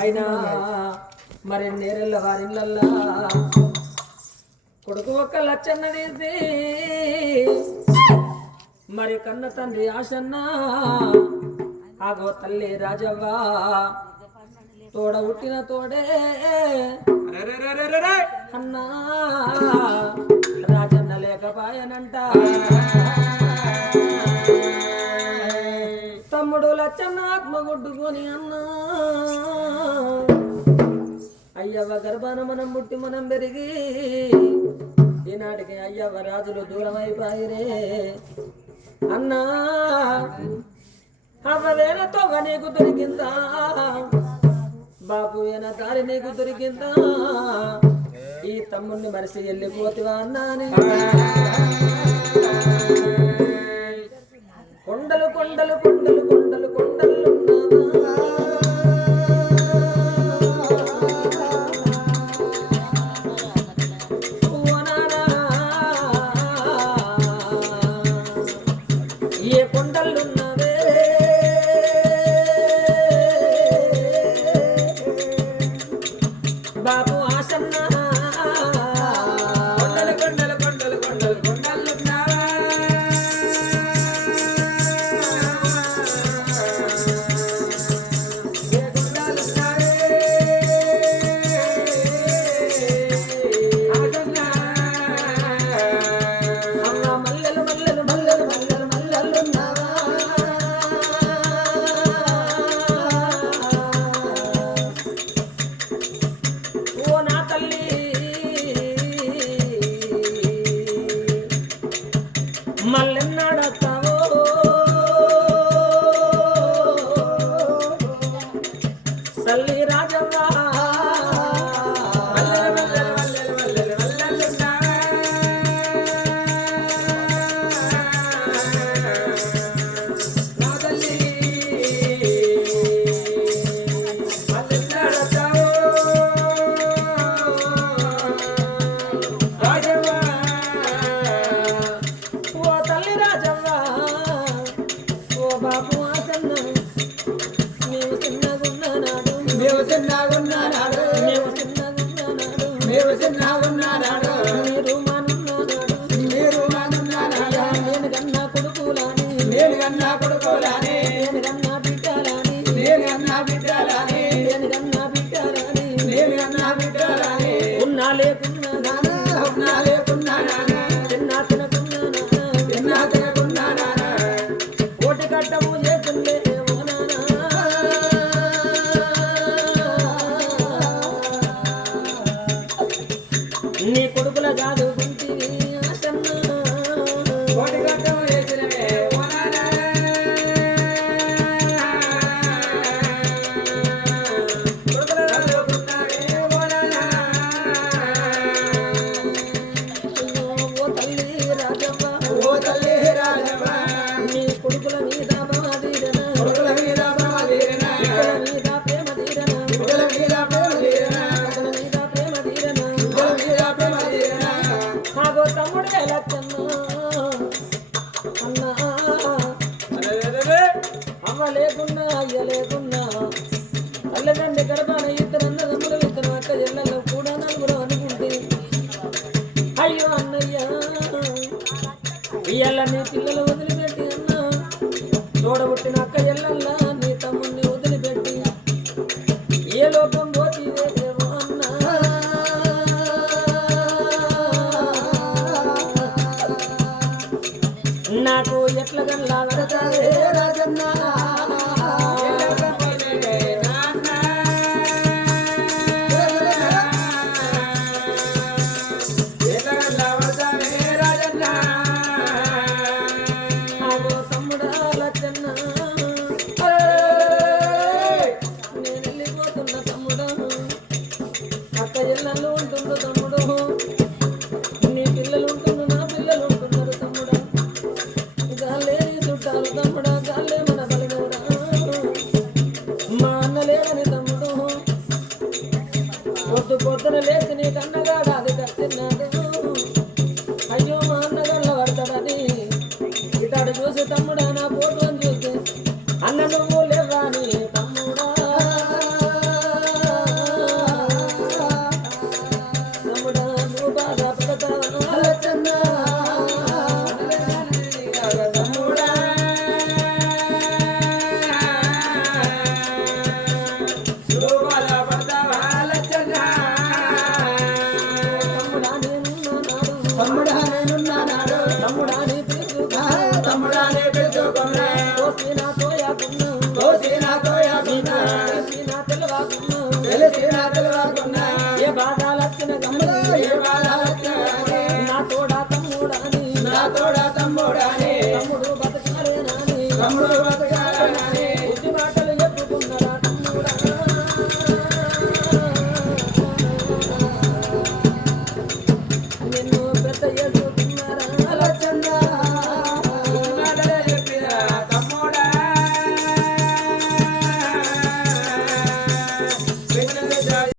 అయినా మరి నేరెళ్ళ వారిళ్ళల్లా కొడుకు ఒక్క లచ్చన్న తీసి మరి కన్న తండ్రి ఆశన్న ఆగో తల్లి రాజవ్వ తోడ పుట్టిన తోడే అన్నా రాజన్న లేకపాయనంట తమ్ముడు లచ్చన్న ఆత్మగొడ్డుకొని అన్నా అయ్యవ్వ గర్భాన మనం పుట్టి మనం పెరిగి ఈనాటికి అయ్యవ్వ రాజులు దూరం అయిపోయిరే అన్నా అవ్వవేనతోగా నీకు దొరికిందా బాబు ఏనా దారి నీకు దొరికిందా ఈ తమ్ముడిని మరిసి వెళ్ళిపోతివా అన్నాని కొండలు కొండలు కొండలు కొండలు కొండలు ఏ కొండలున్నవే బాబు ఆసన్న కొండలు కొండలు కొండలు కొండలు కొండలున్నావా ఏ కొండలున్నావే ఆసన్న అమ్మ మల్లెలు మల్లెలు మల్లెలు మల్లెలు మల్లెలున్నావా ఓ నా తల్లి మల్లెన్నాడతావో తల్లి రాజవ్వ ఓ తల్లి రాజవ్వ ఓ బాబు ఆసన్న మేము చిన్నగున్నానాడు మేము చిన్నగున్నానాడు మేము చిన్నగున్నానాడు మేము చిన్నగున్నానాడు మీరు మానున్నానాడు మీరు మానున్నానాడు నేను కన్నా కొడుకులాని నేను కన్నా కొడుకోలాని నేను కన్నా బిడ్డలాని నేను కన్నా బిడ్డలాని నేను కన్నా బిడ్డలాని నేను కన్నా బిడ్డలాని ఉన్నా లేకున్నా నానా ఉన్నా లేకున్నా నానా చిన్నా తినకున్నా తిన్నా తినకున్నా నానా కోటి కట్టము చేస్తుండే ఓ నానా నీ కొడుకుల కాదు గుంటివి ఆసన్న కోటి గట్టం వేసినవే ఓ నానా కొడుకుల చదువుకున్నావే ఓ నానా ఓ తల్లి రాజవ్వ ఓ తల్లి రాజవ్వ నీ కొడుకుల మీద బాధీరన కొడుకుల మీద బాధీరన కొడుకుల మీద ప్రేమ తీరన కొడుకుల మీద ప్రేమ తీరన కొడుకుల మీద ప్రేమ తీరన కొడుకుల మీద ప్రేమ తీరన ఆగో తమ్ముడే లచ్చన్న అన్నా అమ్మ లేకున్నా అయ్య లేకున్నా తల్లిదండ్రి గర్భాన ఇద్దరు అన్నదమ్ములు ఇద్దరు అక్క చెల్లెల్లో కూడా నలుగురు అనుకుంటే అయ్యో అన్నయ్య ఇయ్యాల నీ పిల్లలు వదిలిపెట్టి అన్నా తోడబుట్టిన అక్క చెల్లెల్లా నీ తమ్ముడిని వదిలిపెట్టి ఏ లోకం పోతీవేమో అన్నా నాకు ఎట్లా గల్లా వరదాలే రాజన్న ఆగో తమ్ముడా లచ్చన్న నేను వెళ్ళిపోతున్నా తమ్ముడు అక్క ఇళ్ళల్లో ఉంటుందో తమ్ముడు నీ పిల్లలు ఉంటున్నారు నా పిల్లలు ఉంటున్నారు తమ్ముడా గాలే చుట్టాలు తమ్ముడా గాలే మన బలగవురా మా అన్న లేవని తమ్ముడు పొద్దున లేచి నీ కన్నగాడ